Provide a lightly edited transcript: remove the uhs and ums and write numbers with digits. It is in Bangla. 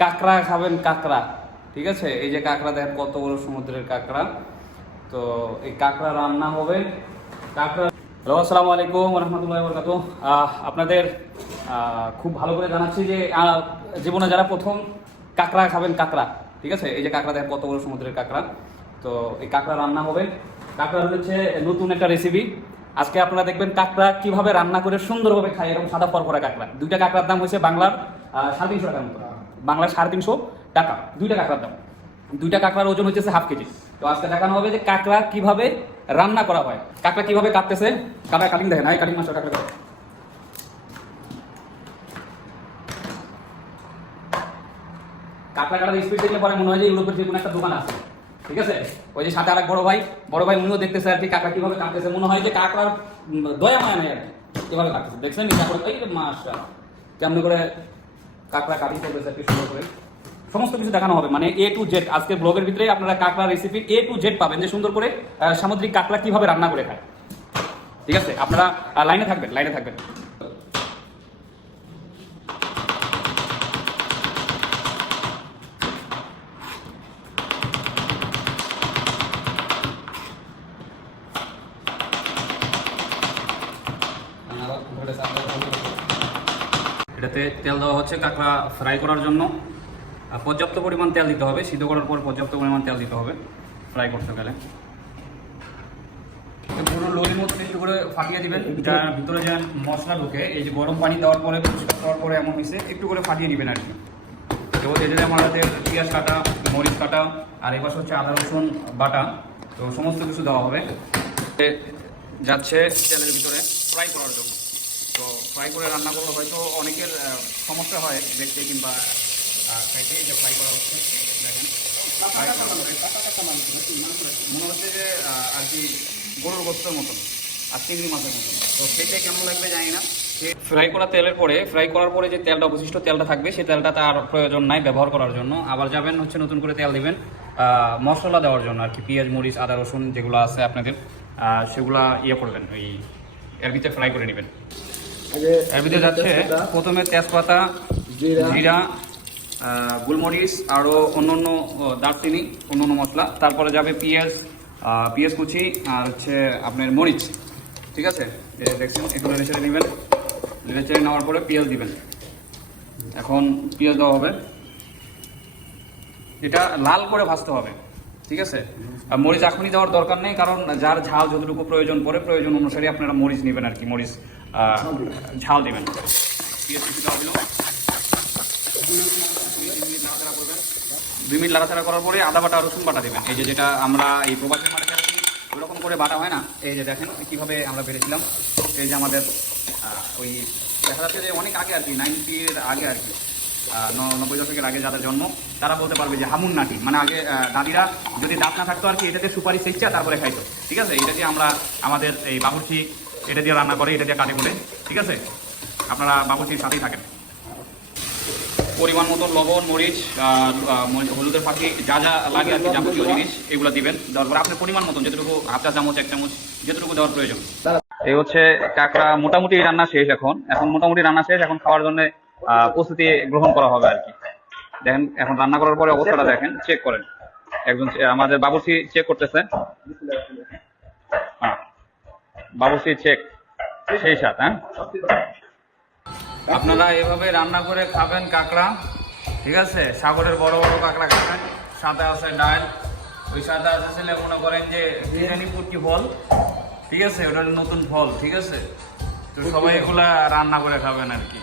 কাঁকড়া খাবেন, কাঁকড়া। ঠিক আছে, এই যে কাঁকড়া দেখেন কত বড় সমুদ্রের কাঁকড়া। তো এই কাঁকড়া রান্না হবে। কাঁকড়া। হ্যালো, আসসালামু আলাইকুম রহমতুল্লাহি ওয়া বারাকাতুহু। আপনাদের খুব ভালো করে জানাচ্ছি যে জীবনে যারা প্রথম কাঁকড়া খাবেন, কাঁকড়া। ঠিক আছে, এই যে কাঁকড়া দেখেন কত বড় সমুদ্রের কাঁকড়া। তো এই কাঁকড়া রান্না হবে। কাঁকড়া হচ্ছে নতুন একটা রেসিপি। আজকে আপনারা দেখবেন কাঁকড়া কিভাবে রান্না করে সুন্দরভাবে খায়, এরকম সাদা পরপরা কাঁকড়া। দুইটা কাঁকড়ার দাম হচ্ছে বাংলার 350 টাকার মতো। বাংলার 350 টাকা দুইটা কাঁকড়ার দাম। দুইটা কাঁকড়ার ওজন হচ্ছে হাফ কেজি। তো আজকে দেখানো হবে যে কাঁকড়া কিভাবে রান্না করা হয়, কাঁকড়া কিভাবে কাটতেছে। কাঁকড়া কাটিং দেখেন, কাটিং মাস্টার কাঁকড়া। কাঁকড়া কাটার স্পিড দেখলে পরে মনে হয় যে ইউরোপের যে কোনো একটা দোকান আছে। ঠিক আছে, ওই যে সাথে আরেক বড় ভাই উনিও দেখতেছে আর কি কাঁকড়া কিভাবে কাটতেছে। মনে হয় যে কাঁকড়ার দয়া মায়া নাই আর কি, কিভাবে কাটতেছে দেখছেন। এই মাশাআল্লাহ কেমন করে কাঁকড়া কাটিং করতেছে আর কি, সুন্দর করে সমস্ত কিছু দেখানো হবে। মানে A to Z আজকে ব্লগের ভিতরে আপনারা কাঁকড়া রেসিপি A to Z পাবেন, যে সুন্দর করে সামুদ্রিক কাঁকড়া কিভাবে রান্না করে খায়। ঠিক আছে, আপনারা লাইনে থাকবেন। এটাতে তেল দেওয়া হচ্ছে কাঁকড়া ফ্রাই করার জন্য। পর্যাপ্ত পরিমাণ তেল দিতে হবে, সিদ্ধ করার পর পর্যাপ্ত পরিমাণ তেল দিতে হবে ফ্রাই করতে গেলে। পুরো লোলের মধ্যে একটু করে ফাটিয়ে দিবেন, যার ভিতরে যেন মশলা ঢুকে। এই যে গরম পানি দেওয়ার পরে পরিষ্কার করার পরে এমন হয়েছে, একটু করে ফাটিয়ে দিবেন আর কি। তো এটাতে আমাদের পেঁয়াজ কাটা, মরিচ কাটা, আর এবার হচ্ছে আদা রসুন বাটা। তো সমস্ত কিছু দেওয়া হবে, যাচ্ছে তেলের ভিতরে ফ্রাই করার জন্য। তো ফ্রাই করে রান্না করলে হয়তো অনেকের সমস্যা হয় দেখতে কিংবা খাইতে। যে ফ্রাই করা হচ্ছে দেখেন, মনে হচ্ছে যে আর কি গরুর গোস্তের মতন আর চিংড়ি মাছের মতন। তো খেতে কেমন লাগবে জানি না। ফ্রাই করা তেলের পরে, ফ্রাই করার পরে যে তেলটা অবশিষ্ট তেলটা থাকবে, সেই তেলটা তার প্রয়োজন নাই ব্যবহার করার জন্য। আবার যাবেন হচ্ছে নতুন করে তেল দিবেন মশলা দেওয়ার জন্য আর কি। পেঁয়াজ মরিচ আদা রসুন যেগুলো আছে আপনাদের, সেগুলা করবেন, ওই এর ভিতরে ফ্রাই করে নেবেন। এর ভিতরে যাচ্ছে প্রথমে তেজপাতা, জিরা, গোলমরিচ, আরও অন্য দারচিনি, অন্য মশলা। তারপরে যাবে পেঁয়াজ কুচি আর হচ্ছে আপনার মরিচ। ঠিক আছে, দেখছেন একটু নেড়ে চেড়ে নেবেন। নেড়ে চেড়ে নেওয়ার পরে পেঁয়াজ দিবেন। এখন পেঁয়াজ দেওয়া হবে, এটা লাল করে ভাজতে হবে। ঠিক আছে, মরিচ এখনই দেওয়ার দরকার নেই, কারণ যার ঝাল যতটুকু প্রয়োজন পড়ে প্রয়োজন অনুসারে আপনারা মরিচ নেবেন আর কি। মরিচ ঝাল দেবেন। পেঁয়াজ কুচি দেওয়া হলো, 2 মিনিট নাড়াচাড়া করার পরে আদা বাটা রসুন বাটা দেবেন। এই যে যেটা আমরা এই প্রবাসী মাঠে ওরকম করে বাটা হয় না, এই যে দেখেন কীভাবে আমরা বেড়েছিলাম। এই যে আমাদের ওই দেখা যাচ্ছে যে অনেক আগে আর কি, 90-এর আগে আর কি, 90 দশকের আগে যাদের জন্ম তারা বলতে পারবে যে হামুন নাটি। মানে আগে দাদিরা যদি দাঁত না থাকতো আর কি, এটাতে সুপারি সেচ্চা তারপরে খাইতো। ঠিক আছে, এটা দিয়ে আমরা আমাদের এই বাবুর্চি এটা দিয়ে রান্না করে, এটা দিয়ে কাটে করে। ঠিক আছে, আপনারা বাবুর্চির সাথেই থাকেন। পরিমাণ মতো লবণ, মরিচ, হলুদের ফাঁকি যা যা লাগে আর কি, যাবতীয় জিনিস এগুলো দিবেন। দেওয়ার পর আপনার পরিমাণ মতন যতটুকু, হাফ চা চামচ 1 চামচ যতটুকু দেওয়ার প্রয়োজন। এই হচ্ছে কাঁকড়া মোটামুটি রান্না শেষ। এখন মোটামুটি রান্না শেষ, এখন খাওয়ার জন্য প্রস্তুতি গ্রহণ করা হবে আর কি। দেখেন এখন রান্না করার পরে অবস্থাটা দেখেন, চেক করেন। একজন আমাদের বাবুর্চি চেক করতেছে। হ্যাঁ, বাবুর্চি চেক সেই সাথ। হ্যাঁ, আপনারা এভাবে রান্না করে খাবেন কাঁকড়া। ঠিক আছে, সাগরের বড় বড় কাঁকড়া খাবেন। সাদা আছে ডাল, ওই সাদা আছে মনে করেন যে বিরিয়ানি পুটকি ফল। ঠিক আছে, ওটা নতুন ফল। ঠিক আছে, তো সবাই এগুলা রান্না করে খাবেন আর কি।